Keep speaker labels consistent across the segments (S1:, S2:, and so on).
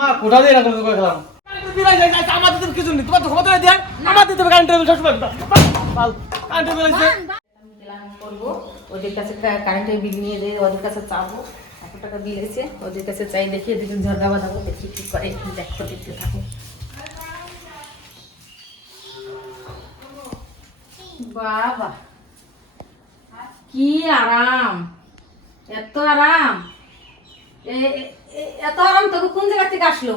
S1: মা আমার দিতে কিছু নেই তোমার তো ক্ষমতা কারেন্টের বিল সবসময় কারেন্টের বিল
S2: ওদের কাছে কারেন্টের বিল নিয়ে যেয়ে ওদের কাছে চাবো টাকা বিল এসে ওদের কাছে চাই দেখি এদিকে ঝরগা বাঁধাবো দেখি কি করে দেখো দেখতে থাকো বাবা, কি আরাম? এত আরাম। এ- এত আরাম তোকে কোন জায়গা থেকে আসলো?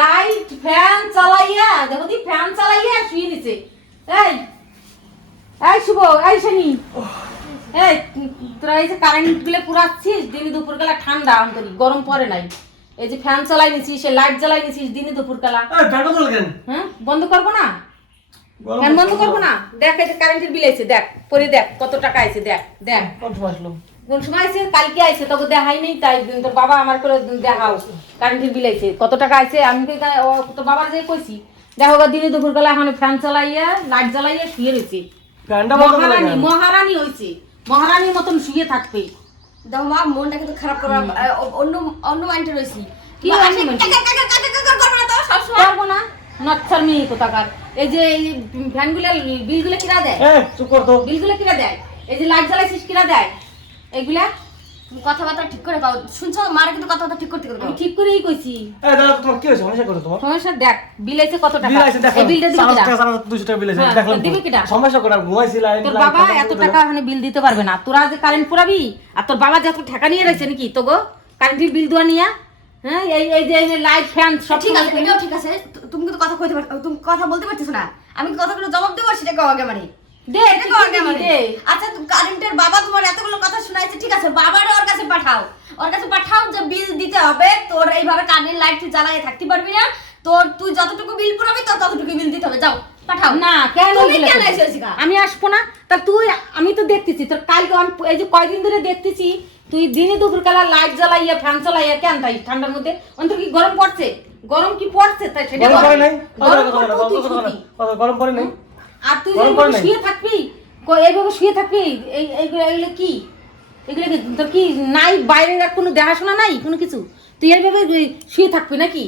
S2: লাইট ফ্যান চালাইয়া দেখো দি ফ্যান চালাইয়া শুয়ে নিছে। এই এই শুভ এই শনি। এই তোরা এই যে কারেন্টগুলো পুরাচ্ছিস দিনে দুপুর বেলা ঠান্ডা অন্তরি গরম পড়ে নাই। এই যে ফ্যান চালাই নিছিস সে লাইট জ্বালাই নিছিস দিনে দুপুর বেলা
S1: এই ফ্যানটা চলে কেন?
S2: হ্যাঁ বন্ধ করব না? ফ্যান বন্ধ করব না? দেখ এই যে কারেন্টের বিল আছে দেখ পরে দেখ কত টাকা আছে দেখ দেখ।
S1: সময় আসলো?
S2: কোন সময় আছে কালকে আইছে। তোকে দেখাই নেই তাই তোর বাবা আমার করে দেখাও। কারেন্টের বিল আইছে। কত টাকা আইছে? আমি তো তোর বাবার যে কইছি দেখো গা দিনে দুপুর বেলা এখন ফ্যান চালাইয়া লাইট জ্বালাইয়া শুয়ে রয়েছে মহারানী মহারানী হয়েছে মহারানীর মতন শুয়ে থাকবে।
S3: দেখো মা মনটা কিন্তু খারাপ করো না। অন্য অন্য মাইন্ডে রয়েছি
S2: কি
S3: করব
S2: পারব না। নচ্ছার মেয়ে কোথাকার। এই যে এই ফ্যানগুলো বিলগুলো কিরা দেয়? বিলগুলো কিরা দেয়? এই যে লাইট জ্বালাইছিস কিরা দেয়? এইগুলা
S3: তুমি কথাবার্তা ঠিক করে পাও শুনছো? মারা কিন্তু কথাবার্তা ঠিক করতে
S2: ঠিক করেই কইছি।
S1: এই দাদা তোমার কি হয়েছে? সমস্যা করো তোমার।
S2: সমস্যা দেখ বিল আইছে কত টাকা?
S1: বিল আছে দেখো।
S2: এই বিলটা দিবি কিরা?
S1: দুশো টাকা বিল আছে
S2: হ্যাঁ, দিবি কিটা?
S1: সমস্যা করে ঘুমাইছি লাইন
S2: তোর বাবা এত টাকা ওখানে বিল দিতে পারবে না। তোরা যে কারেন্ট পুরাবি আর তোর বাবা যত টাকা নিয়ে রয়েছে নাকি? তো গো কারেন্টের বিল দেওয়া নিয়া হ্যাঁ এই এই যে লাইট ফ্যান সব
S3: ঠিক আছে এটাও ঠিক আছে। তুমি কিন্তু কথা কইতে পার তুমি কথা বলতে পারতেছো না। আমি কথাগুলো জবাব দেবো? সেটা কও আগে মানে
S2: দে দে।
S3: আচ্ছা কারেন্টের বাবা তোমার এতগুলো কথা শোনাইছে ঠিক আছে বাবারও ওর কাছে পাঠাও। ওর কাছে পাঠাও যে বিল দিতে হবে তোর এইভাবে কারেন্ট লাইট জ্বালায় থাকতে পারবি না। তোর তুই যতটুকু বিল পুরাবি তোর ততটুকু বিল দিতে হবে। যাও পাঠাও।
S2: না কেন
S3: তুমি
S2: ওইগুলো
S3: কেন
S2: করবি?
S3: এসেছিস গা?
S2: আমি আসব না। তা তুই আমি তো দেখতেছি তোর কালকে আমি এই যে কয়দিন ধরে দেখতেছি তুই দিনে দুপুর কালা লাইট জ্বালাইয়া ফ্যান চালাইয়া কেন তাই ঠান্ডার মধ্যে? অন্তর কি গরম পড়ছে? গরম কি পড়ছে? তাই সেটা
S1: গরম পড়ে নাই।
S2: গরম
S1: পড়ে নাই?
S2: আর তুই? শুয়ে থাকবি এইভাবে শুয়ে থাকবি এই এইগুলো এগুলো কি এগুলো কি তোর কি নাই বাইরে কোনো দেখাশোনা নাই কোনো কিছু তুই এইভাবে শুয়ে থাকবি নাকি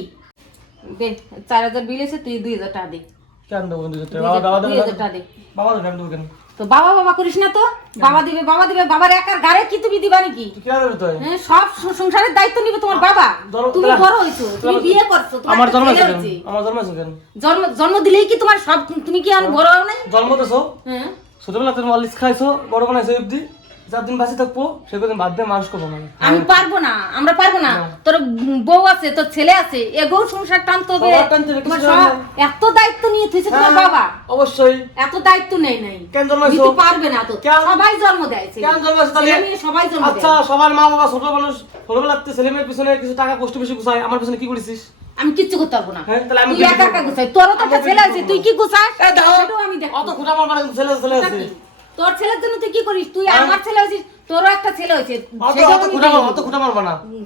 S2: দে চার হাজার বিল এসে তুই দুই হাজার টাকা দে
S1: কেন দেবো
S2: দুই
S1: টাকা বাবা
S2: হাজার- হাজার টাকা দে
S1: বাবা দেবো কেন
S2: তো বাবা বাবা করিস না তো? বাবা দিবে বাবা দিবে বাবার একার গারে কি তুমি দিবা নাকি? হ্যাঁ, সব সংসারের দায়িত্ব নিবে তোমার বাবা। তুমি বড় হইছো তুমি বিয়ে করছ
S1: আমার জন্ম আছে আমার জন্ম আছে কেন?
S2: জন্ম জন্ম দিলেই কি তোমার সব তুমি কি আর বড় হও নাই?
S1: জন্ম দেছো?
S2: হ্যাঁ।
S1: ছোটবেলা তুমি মালিশ খাইছো বড় বানাইছো অব্দি যার দিন থাকব সে কদিন বাদ দিয়ে মানুষ করব
S2: আমি পারব না আমরা পারব না। তোর বউ আছে তোর ছেলে আছে এগো সংসার টানতে হবে। এত দায়িত্ব নিয়ে তুইছে তোমার
S1: হ্যাঁ,
S2: বাবা।
S1: অবশ্যই।
S2: এত দায়িত্ব নেই নাই।
S1: কেন জন্মাইছো?
S2: নিতে পারবে না তো। সবাই জন্ম দেয়
S1: কেন জন্মাইছো তাহলে?
S2: সবাই জন্ম
S1: আচ্ছা সবার মা বাবা ছোট মানুষ ছোটবেলাতে ছেলে মেয়ের পিছনে কিছু টাকা কষ্ট বেশি গুছায় আমার পিছনে কি করেছিস?
S2: আমি কিচ্ছু করতে পারব না।
S1: হ্যাঁ, তাহলে আমি
S2: তুই একা একা গুছাই। তোরও তো একটা ছেলে আছে তুই কি গুছাস?
S1: দাও
S2: আমি দেখব
S1: অত খুঁটা মারবার ছেলে ছেলে আছে?
S2: তোর ছেলের জন্য তুই কি করিস? তুই
S1: হ্যাঁ?
S2: আমার ছেলে হয়েছিস তোরও একটা ছেলে হয়েছে।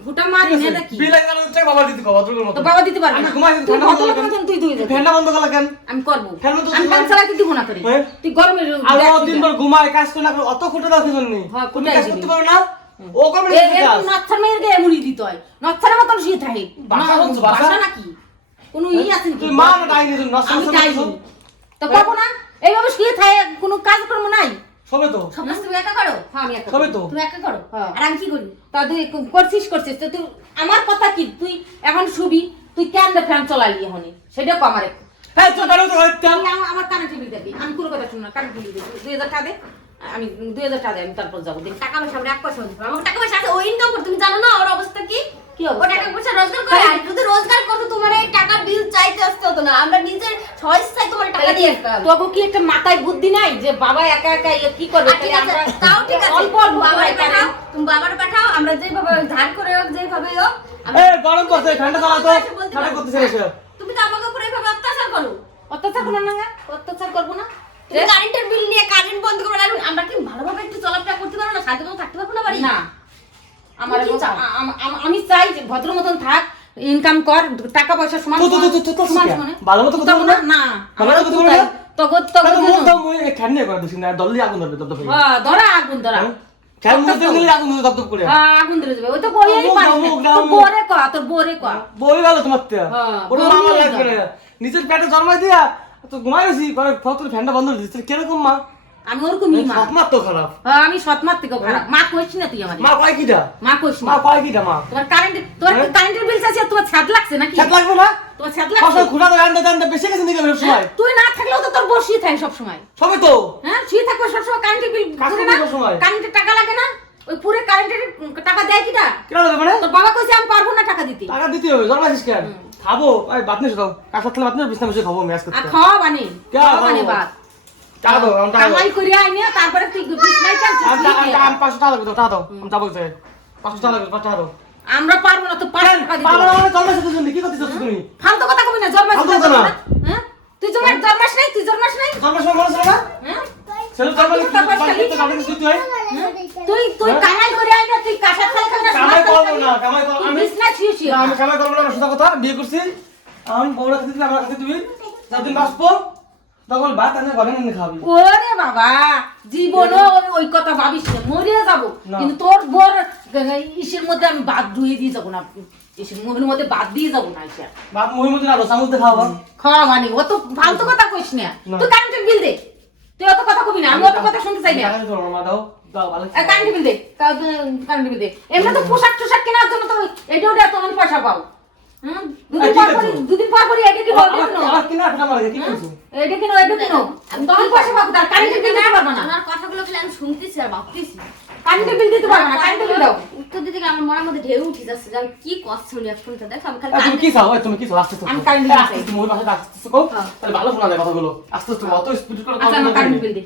S2: ঘুটা মারি
S1: আছে? একবার হচ্ছে বাবা দিতে মতো
S2: তো বাবা দিতে পারবে
S1: আমি
S2: না।
S1: ঘুমাই
S2: তুই ভদ্রলোক মতন তুই তুই।
S1: ফ্যানটা বন্ধ করলা কেন
S2: আমি করব। আমি ফ্যান
S1: পারব?
S2: চালাতে দিব না তোরে।
S1: হ্যাঁ?
S2: তুই গরমে
S1: আর দিন। ভর ঘুমায় কাজ করে না করে অত খুঁটে দাও কি জন্য
S2: হ্যাঁ, খুঁটে
S1: করতে পারো না? ও
S2: তো নচ্ছার গায়ে মুড়ি দিতে হয়। নচ্ছারের মতন শুয়ে থাকে।
S1: বাসা
S2: নাকি? কোনো ই আছে নাকি?
S1: তুই মা না ডাইনি করছ।
S2: তো করব না? এইভাবে শুয়ে থাকে কোনো কাজকর্ম নাই?
S1: সবে তো।
S3: সব কাজ তুমি একা করো?
S2: হ্যাঁ আমি একা
S1: সবে তো।
S3: তুমি একা করো?
S2: হ্যাঁ।
S3: আর আমি কি করি?
S2: তা তুই করছিস করছিস। তো তুই আমার কথা কি? তুই এখন শুবি তুই কেন ফ্যান চলালি এখন সেটা কম আমার। একটু
S1: হ্যাঁ তো তো হইতাম
S2: আমি আমার- কানে টিভি দেবি আমি কোনো কথা শুন না কানে টিভি দেবি দুই হাজার টাকা দে। আমি দুই হাজার টাকা দে আমি তারপর যাব। দিন
S3: টাকা পয়সা আমরা এক পয়সা দিতে আমার টাকা পয়সা আছে ও ইনকাম করে তুমি জানো না ওর অবস্থা কি?
S2: কি
S3: ও টাকা পয়সা রোজগার করে। আর যদি রোজগার করতো তোমার এই টাকা বিল চাইতে আসতে হতো না। আমরা নিজের স্বইচ্ছায় তোমার।
S2: তবু কি একটা মাথায় বুদ্ধি নাই যে বাবা একা একা কি করবে?
S3: ঠিক আছে, তাও ঠিক আছে।
S2: অল্প অল্প করে
S3: পাঠাও তুমি বাবার পাঠাও আমরা যেভাবে ধার করে হোক যেভাবে হোক
S1: গরম করছে ঠান্ডা চালা তো। ঠান্ডা করতেছে এসে
S3: তুমি তো আমাকে উপরে এভাবে অত্যাচার করো।
S2: অত্যাচার করব না গা? অত্যাচার করব না।
S3: কারেন্টের বিল নিয়ে কারেন্ট বন্ধ করে আমরা কি ভালোভাবে একটু চলাফেরা করতে পারব না? মতো থাকতে পারব না বাড়ি?
S2: না আমার? আম- চাই যে ভদ্র মতন থাক ইনকাম কর টাকা পয়সা সমান
S1: তো, তো, তো, তো, তো, তো,
S2: সমান।
S1: ভালো মতো কথা।
S2: না
S1: ভালো
S2: আমার
S1: কথা বলো।
S2: তগো তগো
S1: তাহলে মুখ
S2: জন্য-
S1: দাও মুই ঠান্ডা করে দিছি না দল্লি আগুন ধরবে দপ
S2: হ্যাঁ, ধরা আগুন ধরা
S1: হ্যাঁ? আগুন ধরে করে
S2: হ্যাঁ, আগুন ধরে যাবে ওই তো পারি না।
S1: মুখ।
S2: বোরে কয়া তোর বোরে কয়া
S1: বই ভালো তোমার তে
S2: হ্যাঁ,
S1: ওর মামা। না নিজের পেটে জন্মাই দিয়া তো ঘুমাই রয়েছি পরে ফটোর ফ্যানটা বন্ধ করে কীরকম মা
S2: আমি ওরকমই মা।
S1: সৎ তো খারাপ।
S2: হ্যাঁ, আমি সৎমার থেকে খারাপ। মা কইছি না তুই আমার।
S1: মা কয় কিটা
S2: মা কইছি
S1: মা কয় কিটা মা?
S2: তোমার কারেন্ট
S1: হ্যাঁ?
S2: কারেন্টের বিল তোমার ছাদ লাগছে নাকি?
S1: খেত লাগবে না?
S2: তোমার ছাদ
S1: ফসল খুঁড়া তো বেশি গেছে সব সময়?
S2: তুই না থাকলেও তো তোর বসিয়ে থাকে সব সময়
S1: সবই তো?
S2: হ্যাঁ শুয়ে থাকবে সবসময় কারেন্টের বিল না? কারেন্টের টাকা লাগে না? ওই পুরো কারেন্টের টাকা দেয় কিটা?
S1: কেন লাগবে মানে
S2: তোর বাবা কইছে আমি পারব না টাকা দিতে।
S1: টাকা দিতে হবে জন্মাইছিস কেন? খাব। এই বাত নিয়ে দাও কাজ বাত বিছনা বসে খাব ম্যাচ করতে।
S2: খাওয়া বানি।
S1: কে
S2: খাওয়া বানি বাদ।
S1: টাকা দাও আমি টাকা দাও
S2: কামাই করে আইনে তারপরে তুই বিছনায়
S1: আমি
S2: টানছিস
S1: টাকা- আমি
S2: কি
S1: টাকা- আমি পাঁচশো টাকা লাগবে দাও, টাকা দাও আমি যাব যে। পাঁচশো টাকা লাগবে পাঁচশো টাকা দাও।
S2: আমরা পারব না তো পাঁচশো টাকা দিতে।
S1: পাগল
S2: হবে।
S1: আমার জন্মাইছিস তুমি কি তুমি?
S2: ফালতু কথা কবি না জন্মাস
S1: না।
S2: হ্যাঁ? তুই জন্মাস জন্মাস নাই তুই জন্মাস নাই।
S1: জন্মের সময় না
S2: হ্যাঁ? তুই টাকা
S1: কি?
S2: পয়সা
S1: বাড়িতে
S2: দিস?
S1: টাকা দিতে
S2: তুই? তুই? কামাই করে আইনে তুই কাঁচা খালি খাবি
S1: কামাই
S2: সমাজ
S1: না কামাই করব আমি
S2: বিছনায় শুয়ে শুয়ে
S1: আমি কামাই করব না সোজা কথা বিয়ে করছি। আমি বউরা খেতে আমার কাছে দিবি। যতদিন বাঁচবো। তখন ভাত আনে ঘরে নিয়ে খাবি।
S2: ওরে বাবা জীবনও ওই- ওই কথা ভাবিস না যাব। কিন্তু তোর বোর ইসের মধ্যে আমি বাদ ধুয়ে দিয়ে যাব না ইসের মধ্যে বাদ দিয়ে যাব না ইসে
S1: ভাত মধ্যে চামচ খাওয়া
S2: খাওয়া মানে ও তো ফালতু কথা কইস না। তুই কারেন্টের বিল দে। তুই অত কথা কবি না আমি অত কথা শুনতে চাই না।
S1: মা দাও দাও
S2: কারেন্ট বিল দে কারেন্ট বিল দে। এমনি তো পোশাক টোশাক কেনার জন্য তো এটা ওটা তোমার পয়সা পাও। দুদিন পর পরই- দুদিন পর পরই এটা কি
S1: আমার-
S2: হবে
S1: আমার- আমার কিনা কি করছ
S2: এটা কিনো এটা কিনো? তখন পয়সা পাবো তার কারেন্টের বিল দিতে পারব না।
S3: আমার কথাগুলো খালি আমি শুনতেছি আর ভাবতেছি।
S2: কারেন্টের বিল দিতে পারব না কারেন্টের বিল দাও।
S3: উত্তর দিতে গিয়ে আমার মনের মধ্যে ঢেউ উঠে যাচ্ছে যে কি কষ্ট শুনি এখন তো দেখো আমি খালি
S1: তুমি কি চাও? তুমি কি চাও? আস্তে আস্তে
S2: আমি কারেন্ট বিল চাই।
S1: আস্তে মুহি পাশে আস্তে আস্তে
S2: হ্যাঁ।
S1: তাহলে ভালো শোনা যায় কথাগুলো। আস্তে আস্তে অত স্পিড করে
S2: আচ্ছা কারেন্ট বিল দে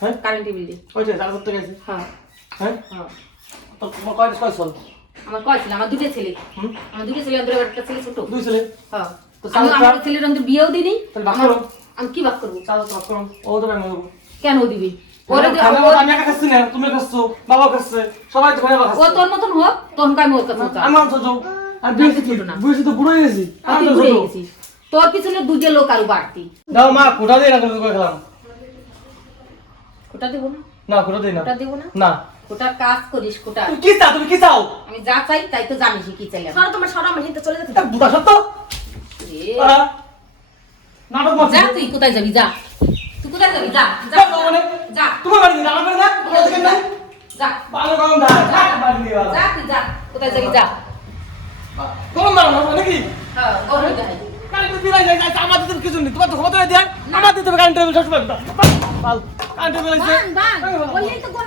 S1: হ্যাঁ?
S2: কারেন্টের বিল দে
S1: ওই যে যারা করতে গেছে।
S2: হ্যাঁ।
S1: হ্যাঁ?
S2: হ্যাঁ।
S1: তো তোমার কয় কয় চল?
S2: আমার কয় ছিল? আমার দুটো ছেলে। আমার দুটো ছেলে একটা ছেলে ছোট।
S1: দুই ছেলে?
S2: হ্যাঁ। আমি আমার ছেলের অন্তর বিয়েও। আমি কি বাক করব?
S1: চাল তো করো। ও তো
S2: কেন দিবি? ওরে দে-
S1: আমি আমি একা খাচ্ছি না। তুমি খাচ্ছো বাবা খাচ্ছে সবাই তো ভাই
S2: ও তোর মতন হোক তখন আমি ওর কাছে
S1: আমি অন্তত যাও। আর বিয়ে ছোট না। বিয়ে তো বুড়ো হয়ে গেছি। আমি তো
S2: ভুলে
S1: ছোট।
S2: তোর পিছনে দুটো লোক আরও বাড়তি।
S1: দাও মা কোটা দিয়ে খেলাম।
S2: ওটা দেবো না?
S1: না কোটা দিই না।
S2: দেবো না?
S1: না।
S2: ওটা কাজ করিস কোটা।
S1: তুমি কি চাও তুমি কি চাও?
S2: আমি যা চাই তাই তো জানিস কি চাই আমি।
S3: সরো তোমার সরো আমার হিতে চলে যেতে
S1: বুড়া সত্য? নাটক মারছো
S2: যা তুই কোথায় যাবি? যা। তুই কোথায় যাবি? যা যা।
S1: মানে।
S2: যা।
S1: তোমার বাড়ি না আমার না? আমার থেকে না?
S2: যা।
S1: ভালো কম দা বাড়ি দিয়ে
S2: যা তুই যা। কোথায় যাবি? যা।
S1: কোন দাও না নাকি?
S2: হ্যাঁ ওর হয়ে যায়
S1: কারেন্টের বিল আইছে আইছে, আমার দিতে কিছু নেই। তোমার তো ক্ষমতা দেন আমার দিতে কারেন্টের বিল বাল কারেন্টের বিল আইছে
S2: বললেই তো কোন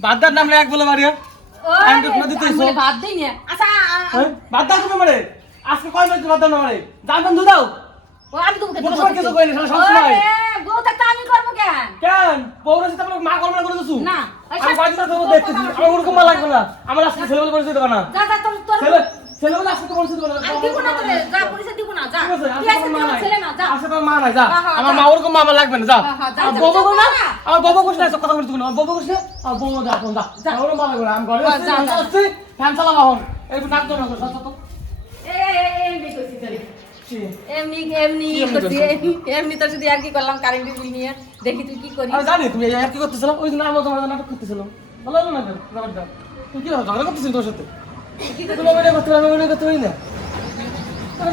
S1: বাদদার নাম এক বলে মারিয়া আমি তো এসো।
S2: বলে ভাত দেই না আচ্ছা
S1: হ্যাঁ? বাদদার তুমি মারে আজকে কয় মিনিট বাদদার না মারে বন্ধু দাও
S2: ও আমি তোকে
S1: কোনো সময় কিছু কইনি।
S2: বউ থাকতে আমি করব কেন?
S1: কেন? মা কর্ম করে দিছু?
S2: না,
S1: আমি
S2: সব-
S1: তো দেখতেছি। আমার ওরকম ভালো লাগবে না। আমার আজকে ছেলেবেলে পরিচয় দেবে না।
S2: যা যা তোর তোর
S1: ছেলে ছেলেবেলে আজকে পরিচয় দেবে না।
S2: আমি দিব না তোরে। যা পরিচয় দিব না যা। তুই
S1: আজকে।
S2: ছেলে না যা।
S1: আজকে মা যা। আমার মা ওরকম মা আমার লাগবে না, যা। না, আমার না, কথা বলতে যা, যা। মা লাগবে আমি ঘরে আসছি, ফ্যান নাক ধরে না,
S2: এমনি? এমনি এমনি তোর সাথে আর কি করলাম কারেন্টের বিল নিয়ে। দেখি তুই কি করিস।
S1: জানি তুমি আর কি করতেছিলাম, ওই দিন আমি তোমার নাটক করতেছিলাম। ভালো হলো না তুই কি ঝগড়া করতেছিস তোর সাথে? তুমি অভিনয় করতে আমি অভিনয় করতে পারি না? তাহলে আমি নাটক করলাম।
S3: তো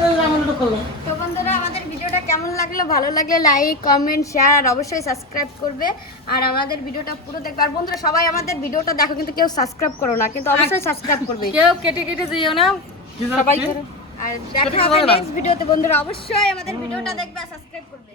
S3: বন্ধুরা আমাদের ভিডিওটা কেমন লাগল? ভালো লাগলে লাইক কমেন্ট শেয়ার আর অবশ্যই সাবস্ক্রাইব করবে। আর আমাদের ভিডিওটা পুরো দেখবে। আর বন্ধুরা সবাই আমাদের ভিডিওটা দেখো কিন্তু কেউ সাবস্ক্রাইব করো না কিন্তু অবশ্যই সাবস্ক্রাইব করবে।
S2: কেউ কেটে কেটে যেও না। সবাই?
S3: আর দেখা হবে নেক্সট ভিডিওতে। বন্ধুরা অবশ্যই আমাদের ভিডিওটা দেখবে আর সাবস্ক্রাইব করবে।